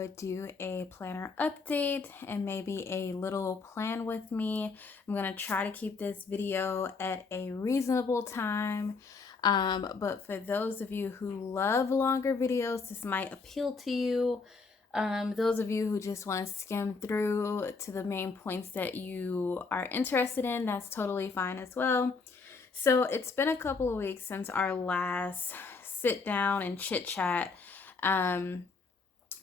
would do a planner update and maybe a little plan with me. I'm going to try to keep this video at a reasonable time. But for those of you who love longer videos, this might appeal to you. Those of you who just want to skim through to the main points that you are interested in, that's totally fine as well. So it's been a couple of weeks since our last sit down and chit chat. Um,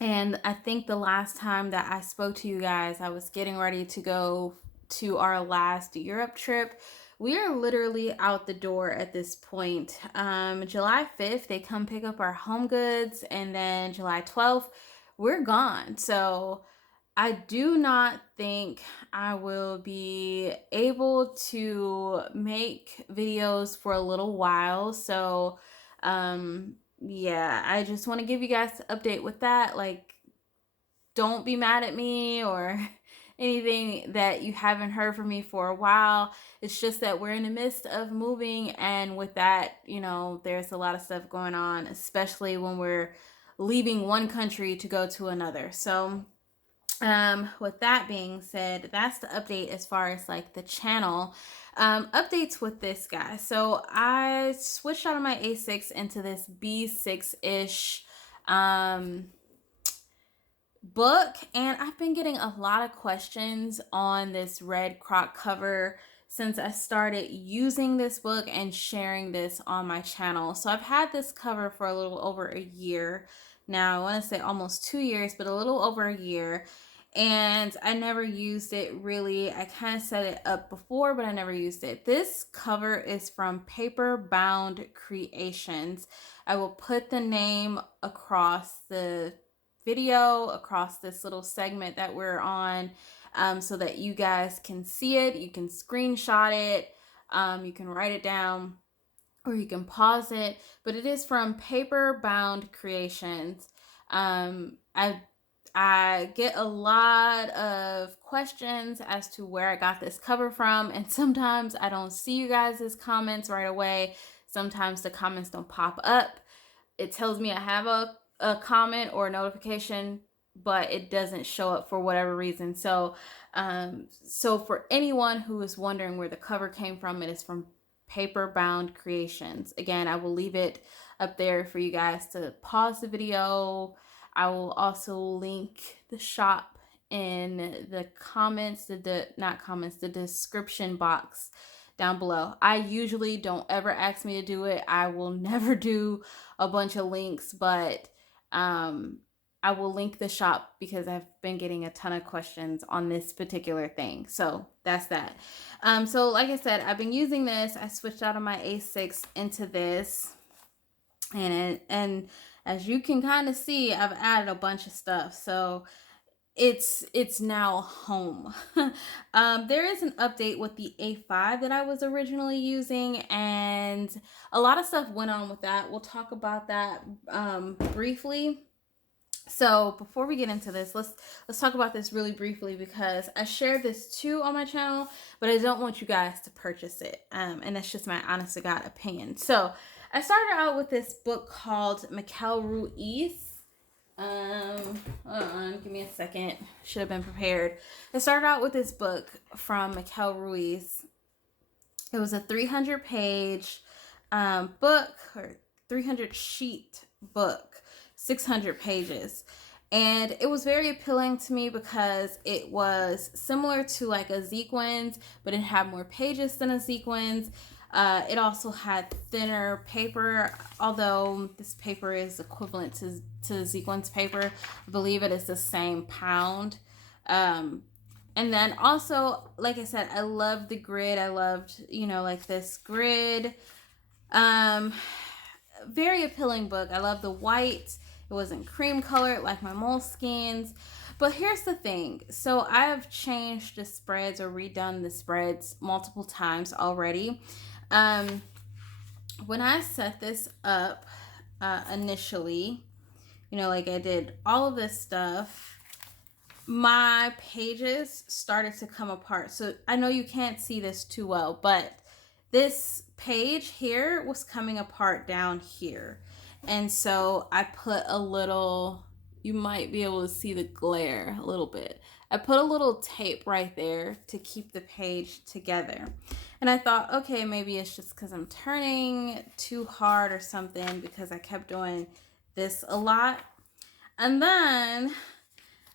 and I think the last time that I spoke to you guys, I was getting ready to go to our last Europe trip. We are literally out the door at this point. July 5th, they come pick up our home goods, and then July 12th, we're gone. So I do not think I will be able to make videos for a little while. So, yeah, I just want to give you guys an update with that. Like, don't be mad at me or anything that you haven't heard from me for a while. It's just that we're in the midst of moving, and with that, there's a lot of stuff going on, especially when we're leaving one country to go to another. So, with that being said, that's the update as far as like the channel. Updates with this guy. So I switched out of my A6 into this B6-ish book, and I've been getting a lot of questions on this red croc cover since I started using this book and sharing this on my channel. So I've had this cover for a little over a year now. I want to say almost 2 years, but a little over a year. And I never used it really. I kind of set it up before, but I never used it. This cover is from Paperboundcreations. I will put the name across the video, across this little segment that we're on, so that you guys can see it. You can screenshot it. You can write it down, or you can pause it. But it is from Paperboundcreations. I get a lot of questions as to where I got this cover from, and sometimes I don't see you guys' comments right away. Sometimes the comments don't pop up. It tells me I have a comment or a notification, but it doesn't show up for whatever reason. So for anyone who is wondering where the cover came from, it is from Paperboundcreations. Again, I will leave it up there for you guys to pause the video. I will also link the shop in the comments, the description box down below. I usually don't ever ask me to do it. I will never do a bunch of links, but I will link the shop because I've been getting a ton of questions on this particular thing. So that's that. So like I said, I've been using this. I switched out of my A6 into this, and as you can kind of see, I've added a bunch of stuff. So it's now home. There is an update with the A5 that I was originally using, and a lot of stuff went on with that. We'll talk about that briefly. So before we get into this, let's talk about this really briefly, because I shared this too on my channel, but I don't want you guys to purchase it. And that's just my honest to God opinion. So I started out with this book called Mikel Ruiz. Hold on, give me a second. Should have been prepared. I started out with this book from Mikel Ruiz. It was a 300-page book, or 300-sheet book, 600 pages. And it was very appealing to me because it was similar to like a Sequins, but it had more pages than a Sequins. It also had thinner paper, although this paper is equivalent to Sequins paper. I believe it is the same pound. And then also, like I said, I loved the grid. I loved, like this grid. Very appealing book. I love the white. It wasn't cream colored like my Moleskines. But here's the thing. So I have changed the spreads or redone the spreads multiple times already. When I set this up initially, like I did all of this stuff, my pages started to come apart. So I know you can't see this too well, but this page here was coming apart down here. And so I put a little you might be able to see the glare a little bit. I put a little tape right there to keep the page together. And I thought, okay, maybe it's just because I'm turning too hard or something, because I kept doing this a lot. And then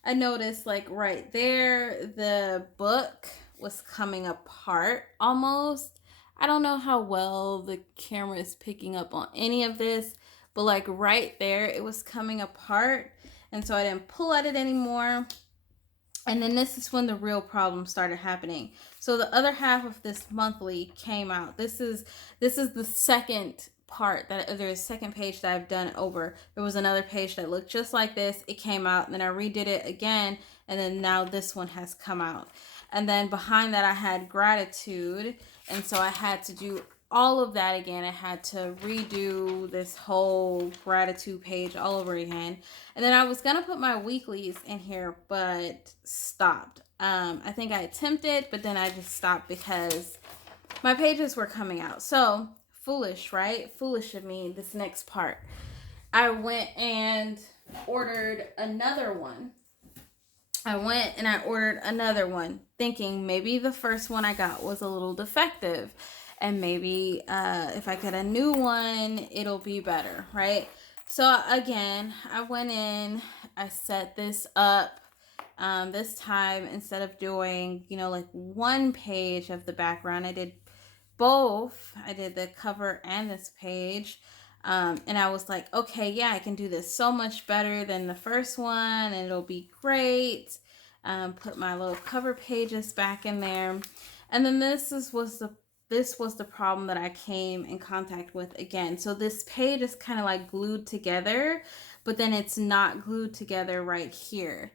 I noticed, like, right there, the book was coming apart almost. I don't know how well the camera is picking up on any of this, but like right there, it was coming apart. And so I didn't pull at it anymore. And then this is when the real problem started happening. So the other half of this monthly came out. This is the second part, that there's a second page that I've done over. There was another page that looked just like this. It came out, and then I redid it again, and then now this one has come out. And then behind that I had gratitude, and so I had to do all of that again. I had to redo this whole gratitude page all over again. And then I was gonna put my weeklies in here, but stopped. I think I attempted, but then I just stopped because my pages were coming out. So foolish, right? Foolish of me. This next part, I went and ordered another one. Thinking maybe the first one I got was a little defective, and maybe if I get a new one, it'll be better, right? So again, I went in, I set this up. This time, instead of doing, like one page of the background, I did both. I did the cover and this page. And I was like, okay, yeah, I can do this so much better than the first one, and it'll be great. Put my little cover pages back in there. And then this was the problem that I came in contact with again. So this page is kind of like glued together, but then it's not glued together right here.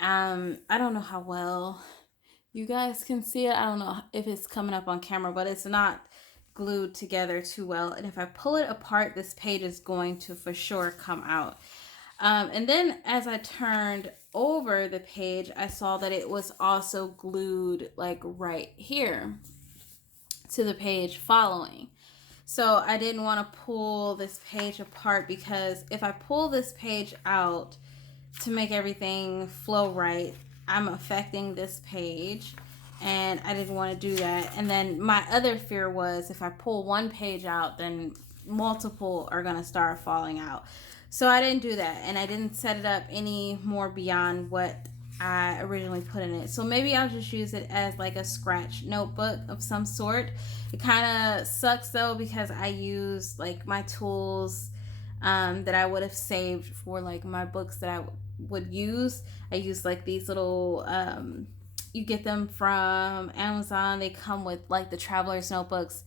I don't know how well you guys can see it. I don't know if it's coming up on camera, but it's not glued together too well. And if I pull it apart, this page is going to for sure come out. And then as I turned over the page, I saw that it was also glued like right here to the page following. So I didn't want to pull this page apart, because if I pull this page out to make everything flow right, I'm affecting this page, and I didn't want to do that. And then my other fear was, if I pull one page out, then multiple are going to start falling out. So I didn't do that, and I didn't set it up any more beyond what I originally put in it. So maybe I'll just use it as like a scratch notebook of some sort. It kind of sucks though, because I use like my tools that I would have saved for like my books that I would use. I use like these little you get them from Amazon. They come with like the traveler's notebooks,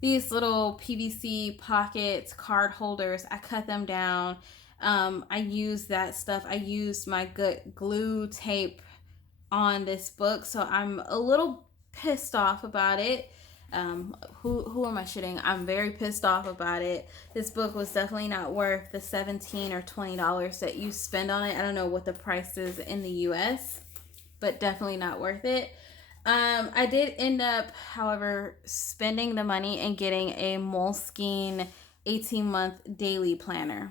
these little PVC pockets, card holders. I cut them down. I use that stuff. I used my good glue tape on this book, so I'm a little pissed off about it. Who am I shitting? I'm very pissed off about it. This book was definitely not worth the $17 or $20 that you spend on it. I don't know what the price is in the US, but definitely not worth it. I did end up, however, spending the money and getting a Moleskine 18-month daily planner.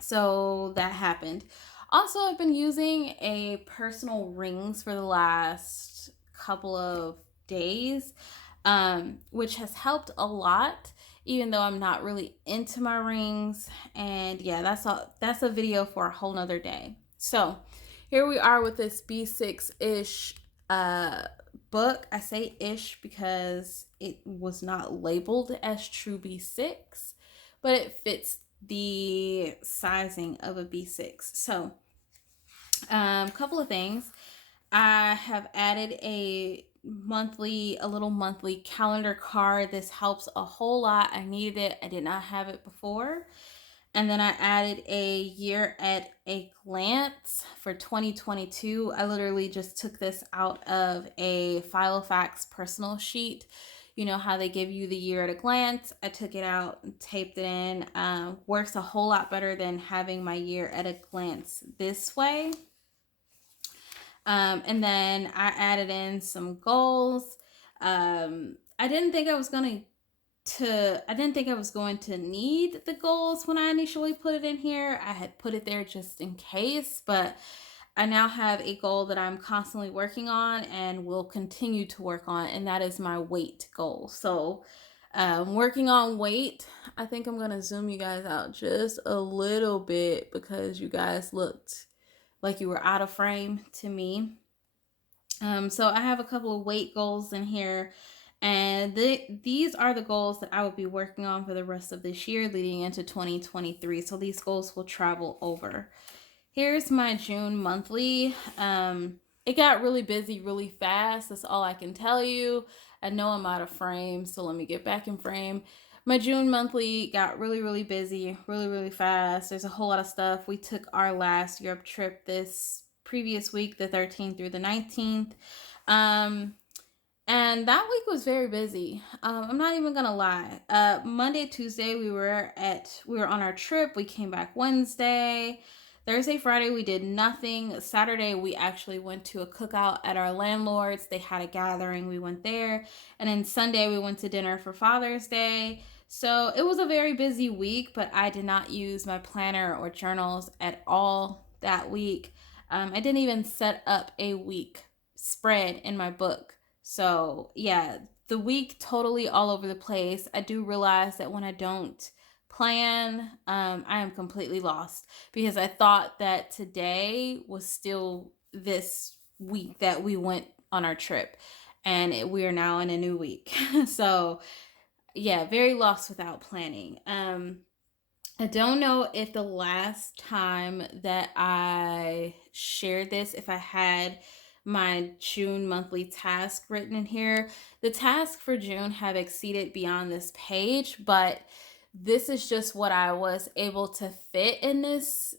So that happened. Also, I've been using a personal rings for the last couple of days, which has helped a lot, even though I'm not really into my rings. And yeah, that's a video for a whole nother day. So here we are with this B6-ish book. I say ish because it was not labeled as true B6, but it fits the sizing of a B6. So couple of things. I have added a little monthly calendar card. This helps a whole lot. I needed it. I did not have it before. And then I added a year at a glance for 2022. I literally just took this out of a Filofax personal sheet. You know how they give you the year at a glance? I took it out and taped it in. Works a whole lot better than having my year at a glance this way. And then I added in some goals. I didn't think I was going I didn't think I was going to need the goals when I initially put it in here. I had put it there just in case, but I now have a goal that I'm constantly working on and will continue to work on, and that is my weight goal. So, working on weight, I think I'm going to zoom you guys out just a little bit because you guys looked like you were out of frame to me. So I have a couple of weight goals in here, and these are the goals that I will be working on for the rest of this year leading into 2023. So these goals will travel over. Here's my June monthly. It got really busy really fast. That's all I can tell you. I know I'm out of frame, so let me get back in frame. My June monthly got really, really busy, really, really fast. There's a whole lot of stuff. We took our last Europe trip this previous week, the 13th through the 19th. And that week was very busy. I'm not even gonna lie. Monday, Tuesday, we were on our trip. We came back Wednesday. Thursday, Friday, we did nothing. Saturday, we actually went to a cookout at our landlord's. They had a gathering. We went there. And then Sunday, we went to dinner for Father's Day. So it was a very busy week, but I did not use my planner or journals at all that week. I didn't even set up a week spread in my book. So, yeah, the week totally all over the place. I do realize that when I don't plan, I am completely lost because I thought that today was still this week that we went on our trip, and we are now in a new week. So, yeah, very lost without planning. I don't know if the last time that I shared this, if I had my June monthly task written in here. The tasks for June have exceeded beyond this page, but this is just what I was able to fit in this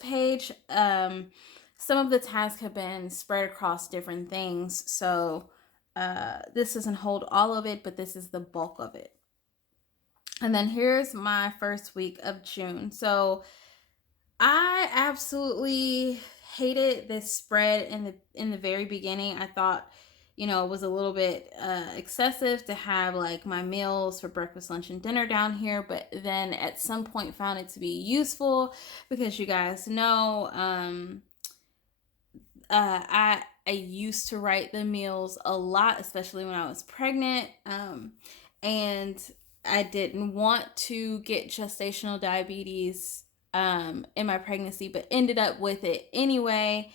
page. Some of the tasks have been spread across different things, so this doesn't hold all of it, but this is the bulk of it. And then here's my first week of June. So I absolutely hated this spread in the very beginning. I thought, it was a little bit excessive to have like my meals for breakfast, lunch, and dinner down here. But then at some point found it to be useful because you guys know I used to write the meals a lot, especially when I was pregnant, and I didn't want to get gestational diabetes in my pregnancy, but ended up with it anyway.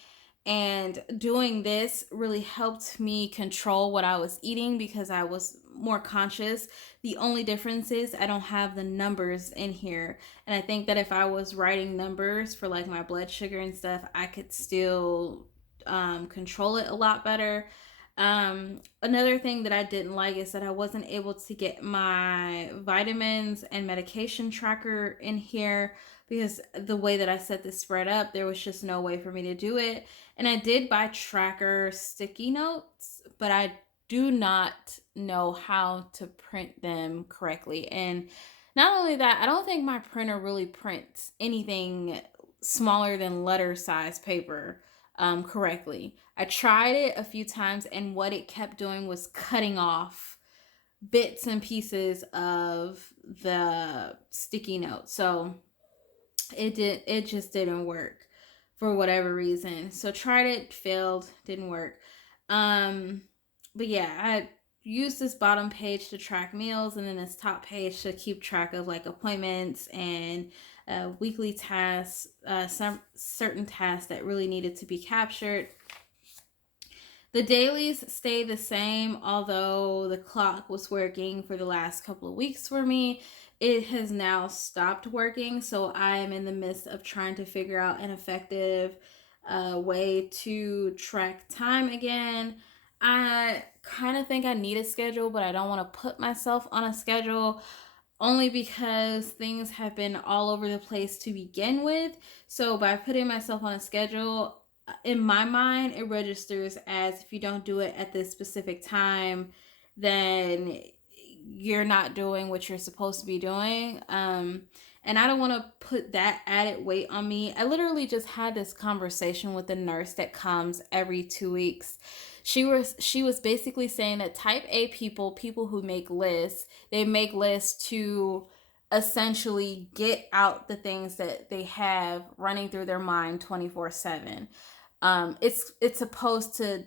And doing this really helped me control what I was eating because I was more conscious. The only difference is I don't have the numbers in here. And I think that if I was writing numbers for like my blood sugar and stuff, I could still control it a lot better. Another thing that I didn't like is that I wasn't able to get my vitamins and medication tracker in here because the way that I set this spread up, there was just no way for me to do it. And I did buy tracker sticky notes, but I do not know how to print them correctly. And not only that, I don't think my printer really prints anything smaller than letter size paper correctly. I tried it a few times, and what it kept doing was cutting off bits and pieces of the sticky note. So it just didn't work for whatever reason. So tried it, failed, didn't work. But yeah, I used this bottom page to track meals, and then this top page to keep track of like appointments and weekly tasks, some certain tasks that really needed to be captured. The dailies stay the same, although the clock was working for the last couple of weeks for me. It has now stopped working, so I am in the midst of trying to figure out an effective way to track time again. I kind of think I need a schedule, but I don't want to put myself on a schedule only because things have been all over the place to begin with. So by putting myself on a schedule, in my mind, it registers as if you don't do it at this specific time, then you're not doing what you're supposed to be doing. And And I don't want to put that added weight on me. I literally just had this conversation with a nurse that comes every 2 weeks. She was basically saying that type A people, people who make lists, they make lists to essentially get out the things that they have running through their mind 24/7. It's supposed to,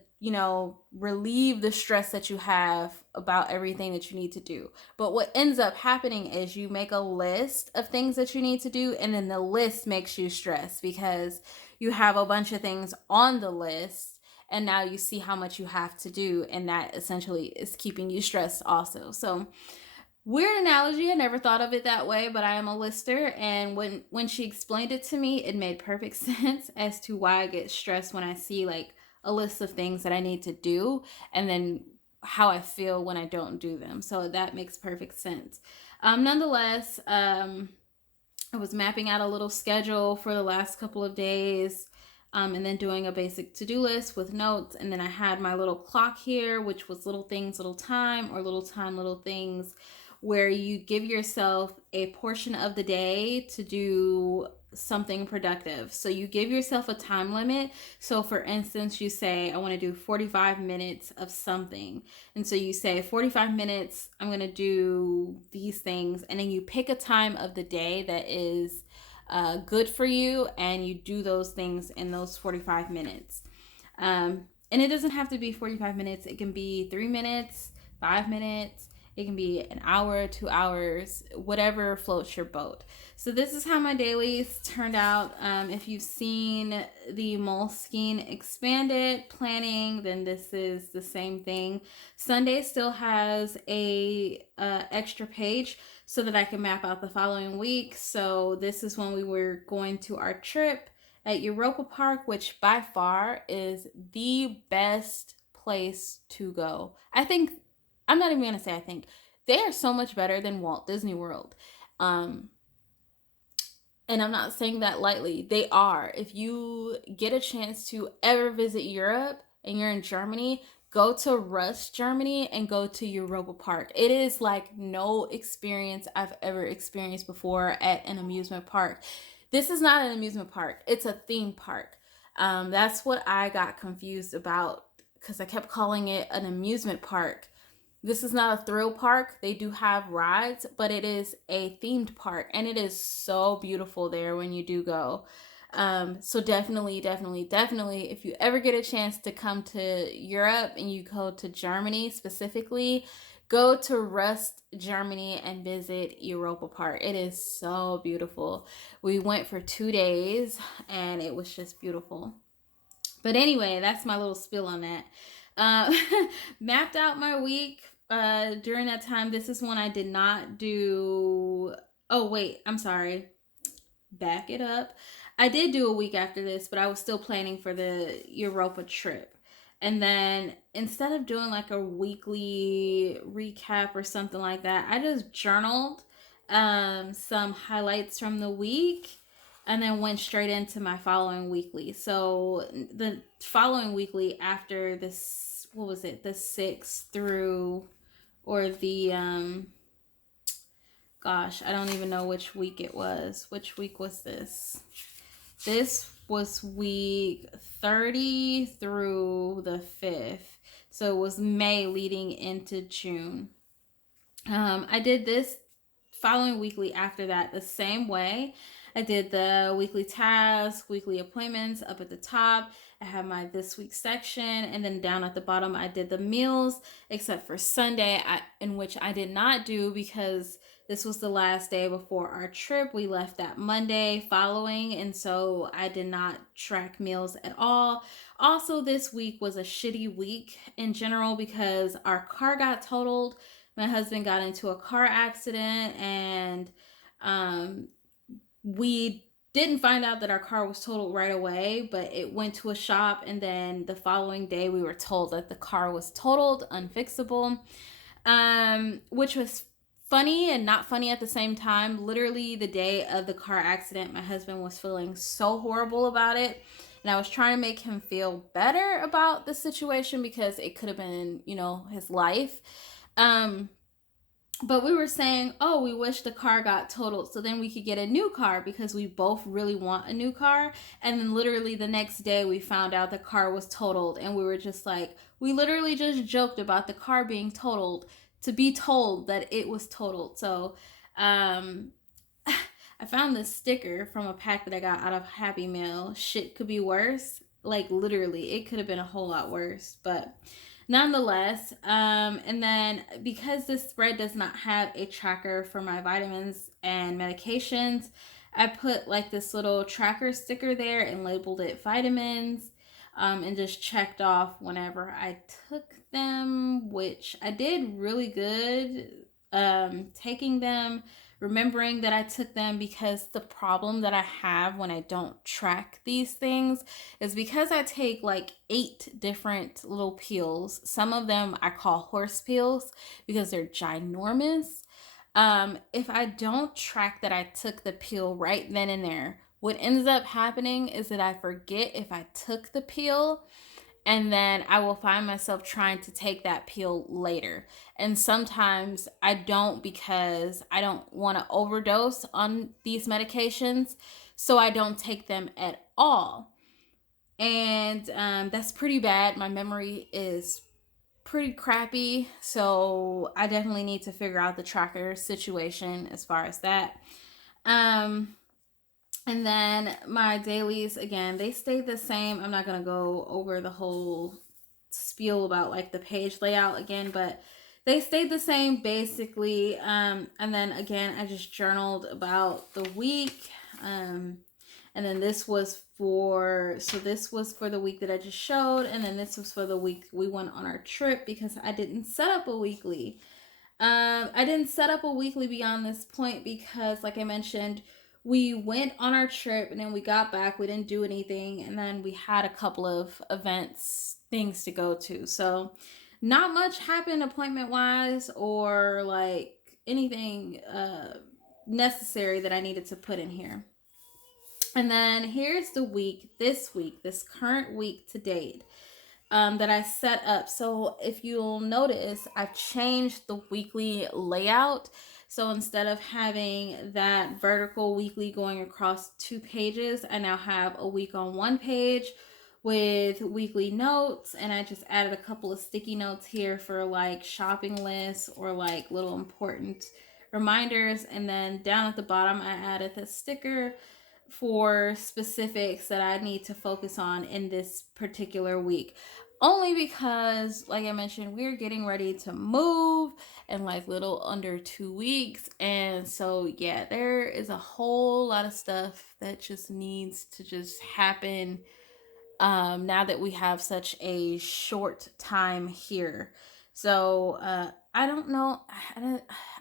relieve the stress that you have about everything that you need to do. But what ends up happening is you make a list of things that you need to do, and then the list makes you stressed because you have a bunch of things on the list, and now you see how much you have to do, and that essentially is keeping you stressed also. So weird analogy. I never thought of it that way, but I am a lister, and when she explained it to me, it made perfect sense as to why I get stressed when I see like a list of things that I need to do, and then how I feel when I don't do them. So that makes perfect sense. Nonetheless, I was mapping out a little schedule for the last couple of days. And then doing a basic to-do list with notes, and then I had my little clock here, which was little things, little time, or little time, little things, where you give yourself a portion of the day to do something productive. So you give yourself a time limit. So for instance, you say, I want to do 45 minutes of something. And so you say 45 minutes, I'm going to do these things. And then you pick a time of the day that is good for you, and you do those things in those 45 minutes. And it doesn't have to be 45 minutes. It can be 3 minutes, 5 minutes. It can be an hour, 2 hours, whatever floats your boat. So this is how my dailies turned out. If you've seen the Moleskine expanded planning, then this is the same thing. Sunday still has a extra page so that I can map out the following week. So this is when we were going to our trip at Europa Park, which by far is the best place to go. I'm not even going to say I think. They are so much better than Walt Disney World. And I'm not saying that lightly. They are. If you get a chance to ever visit Europe and you're in Germany, go to Rust, Germany, and go to Europa Park. It is like no experience I've ever experienced before at an amusement park. This is not an amusement park. It's a theme park. That's what I got confused about because I kept calling it an amusement park. This is not a thrill park. They do have rides, but it is a themed park, and it is so beautiful there when you do go. So definitely, definitely, definitely, if you ever get a chance to come to Europe and you go to Germany specifically, go to Rust, Germany, and visit Europa Park. It is so beautiful. We went for 2 days, and it was just beautiful. But anyway, that's my little spill on that. Uh, Mapped out my week during that time. This is one I did not do. Oh, wait, I'm sorry. Back it up. I did do a week after this, but I was still planning for the Europa trip. And then instead of doing like a weekly recap or something like that, I just journaled some highlights from the week and then went straight into my following weekly. So the following weekly after this, what was it, the 6th through, or the, gosh, I don't even know which week it was. Which week was this? This was week 30 through the 5th. So it was May leading into June. I did this following weekly after that the same way. I did the weekly tasks, weekly appointments up at the top. I have my this week section, and then down at the bottom I did the meals, except for Sunday, in which I did not do because this was the last day before our trip. We left that Monday following, and so I did not track meals at all. Also, this week was a shitty week in general because our car got totaled. My husband got into a car accident, and we didn't find out that our car was totaled right away, but it went to a shop, and then the following day we were told that the car was totaled, unfixable, which was funny and not funny at the same time. Literally the day of the car accident, my husband was feeling so horrible about it, and I was trying to make him feel better about the situation because it could have been, his life. But we were saying, oh, we wish the car got totaled so then we could get a new car because we both really want a new car. And then literally the next day we found out the car was totaled, and we were just like, we literally just joked about the car being totaled to be told that it was totaled. So um I found this sticker from a pack that I got out of Happy Meal. Shit could be worse. Like literally, it could have been a whole lot worse. But nonetheless, and then because this spread does not have a tracker for my vitamins and medications, I put like this little tracker sticker there and labeled it vitamins, and just checked off whenever I took them, which I did really good taking them, remembering that I took them, because the problem that I have when I don't track these things is because I take like 8 different little pills. Some of them I call horse pills because they're ginormous. If I don't track that I took the pill right then and there, what ends up happening is that I forget if I took the pill, and then I will find myself trying to take that pill later. And sometimes I don't, because I don't want to overdose on these medications, so I don't take them at all. And that's pretty bad. My memory is pretty crappy, so I definitely need to figure out the tracker situation as far as that. Um, and then my dailies, again, they stayed the same. I'm not going to go over the whole spiel about like the page layout again, but they stayed the same basically. And then again, I just journaled about the week. And then this was for the week that I just showed, and then this was for the week we went on our trip, because I didn't set up a weekly. I didn't set up a weekly beyond this point because, like I mentioned, we went on our trip and then we got back. We didn't do anything, and then we had a couple of events, things to go to. So, not much happened appointment wise or like anything necessary that I needed to put in here. And then here's the week, this current week to date, that I set up. So if you'll notice, I've changed the weekly layout. So instead of having that vertical weekly going across 2 pages, I now have a week on 1 page with weekly notes. And I just added a couple of sticky notes here for like shopping lists or like little important reminders. And then down at the bottom, I added the sticker for specifics that I need to focus on in this particular week. Only because, like I mentioned, we're getting ready to move in like little under 2 weeks. And so, yeah, there is a whole lot of stuff that just needs to just happen now that we have such a short time here. So I don't know.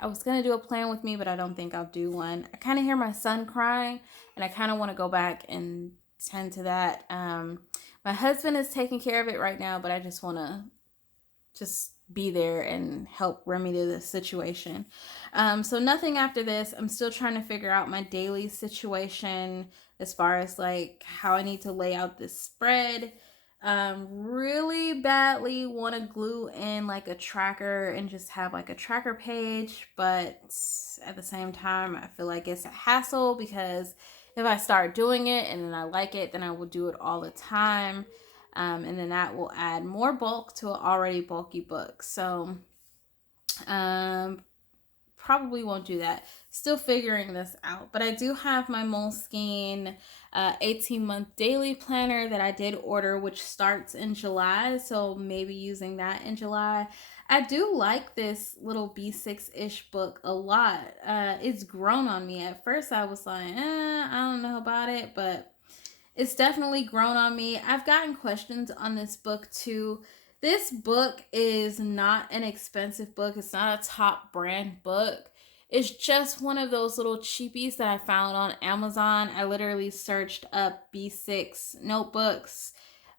I was gonna do a plan with me, but I don't think I'll do one. I kind of hear my son crying, and I kind of want to go back and tend to that. My husband is taking care of it right now, but I just want to just be there and help remedy the situation. So nothing after this. I'm still trying to figure out my daily situation as far as like how I need to lay out this spread. Really badly want to glue in like a tracker and just have like a tracker page, but at the same time, I feel like it's a hassle because if I start doing it and then I like it, then I will do it all the time. And then that will add more bulk to an already bulky book. So, um, probably won't do that. Still figuring this out. But I do have my Moleskine 18-month daily planner that I did order, which starts in July. So maybe using that in July. I do like this little B6-ish book a lot. It's grown on me. At first I was like, I don't know about it, but it's definitely grown on me. I've gotten questions on this book too. This book is not an expensive book. It's not a top brand book. It's just one of those little cheapies that I found on Amazon. I literally searched up B6 notebooks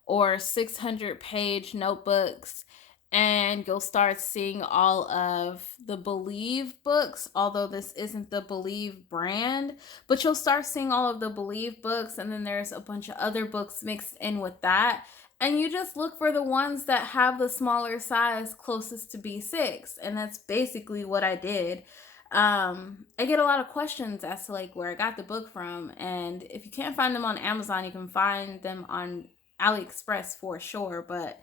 or 600-page notebooks, and you'll start seeing all of the Believe books, although this isn't the Believe brand, but you'll start seeing all of the Believe books, and then there's a bunch of other books mixed in with that. And you just look for the ones that have the smaller size closest to B6. And that's basically what I did. I get a lot of questions as to like where I got the book from. And if you can't find them on Amazon, you can find them on AliExpress for sure. But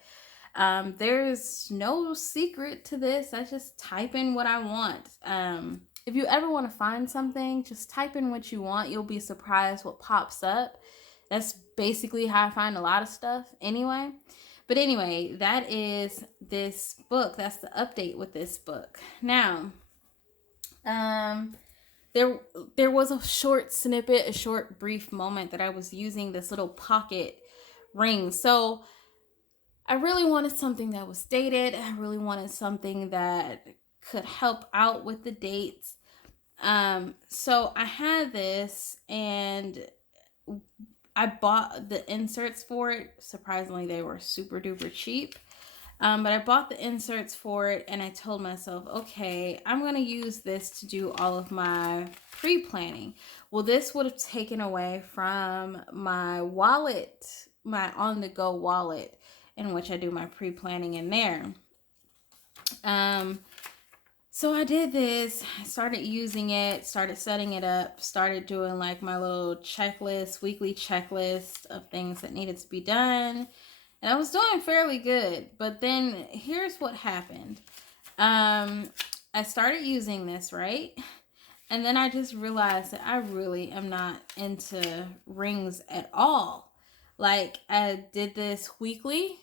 there's no secret to this. I just type in what I want. If you ever want to find something, just type in what you want. You'll be surprised what pops up. That's basically how I find a lot of stuff anyway. But anyway, that is this book. That's the update with this book. Now, there was a short snippet, a short brief moment that I was using this little pocket ring. So I really wanted something that was dated. I really wanted something that could help out with the dates. So I had this and I bought the inserts for it. Surprisingly, they were super duper cheap. But I bought the inserts for it and I told myself, okay, I'm going to use this to do all of my pre-planning. Well, this would have taken away from my wallet, my on-the-go wallet, in which I do my pre-planning in there. So I did this, I started using it, started setting it up, started doing like my little checklist, weekly checklist of things that needed to be done. And I was doing fairly good, but then here's what happened. I started using this, right? And then I just realized that I really am not into rings at all. Like I did this weekly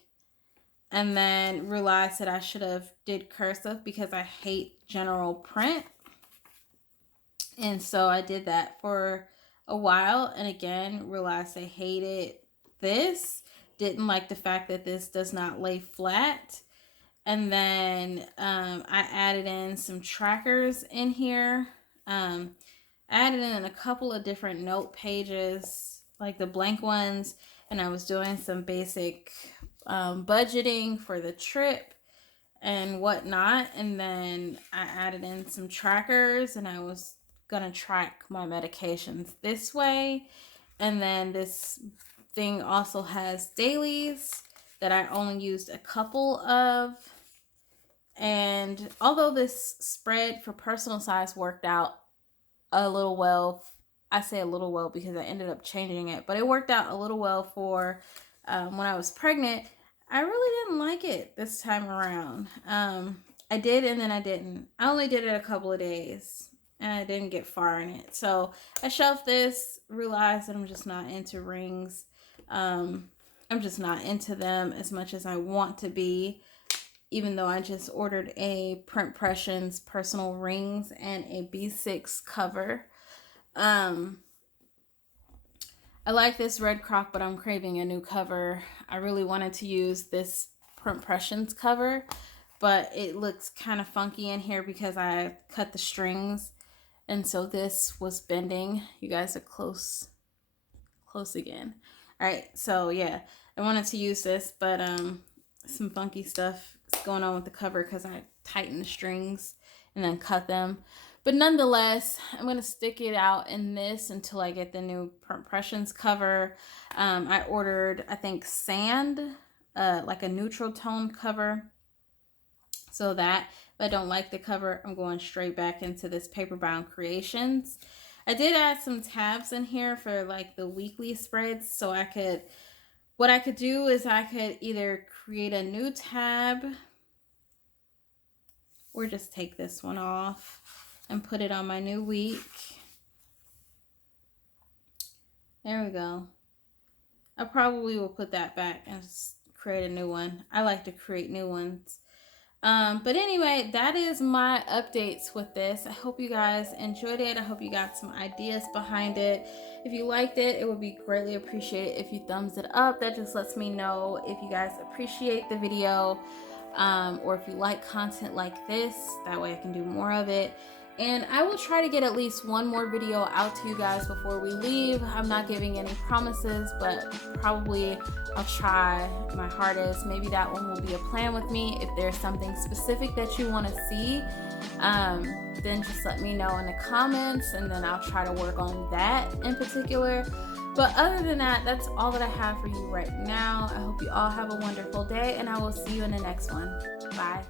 and then realized that I should have did cursive because I hate general print. And so I did that for a while and again realized I hated this. Didn't like the fact that this does not lay flat. And then I added in some trackers in here. Added in a couple of different note pages, like the blank ones. And I was doing some basic budgeting for the trip and whatnot. And then I added in some trackers and I was going to track my medications this way. And then this thing also has dailies that I only used a couple of. And although this spread for personal size worked out a little well, I say a little well because I ended up changing it, but it worked out a little well for when I was pregnant. I really didn't like it this time around. I did and then I didn't. I only did it a couple of days and I didn't get far in it. So I shelved this, realized that I'm just not into rings. I'm just not into them as much as I want to be, even though I just ordered a Paperboundcreations personal rings and a B6 cover. I like this red croc, but I'm craving a new cover. I really wanted to use this Paperboundcreations cover, but it looks kind of funky in here because I cut the strings, and so this was bending. You guys are close again. All right, so yeah, I wanted to use this, but some funky stuff is going on with the cover because I tightened the strings and then cut them. But nonetheless, I'm going to stick it out in this until I get the new Paperboundcreations cover. I ordered, I think, sand, like a neutral tone cover. So that if I don't like the cover, I'm going straight back into this Paperboundcreations. I did add some tabs in here for like the weekly spreads. So what I could do is I could either create a new tab or just take this one off and put it on my new week. There we go. I probably will put that back and just create a new one. I like to create new ones. But anyway, that is my updates with this. I hope you guys enjoyed it. I hope you got some ideas behind it. If you liked it, it would be greatly appreciated if you thumbs it up. That just lets me know if you guys appreciate the video, or if you like content like this. That way I can do more of it. And I will try to get at least one more video out to you guys before we leave. I'm not giving any promises, but probably I'll try my hardest. Maybe that one will be a plan with me. If there's something specific that you want to see, then just let me know in the comments and then I'll try to work on that in particular. But other than that, that's all that I have for you right now. I hope you all have a wonderful day, and I will see you in the next one. Bye.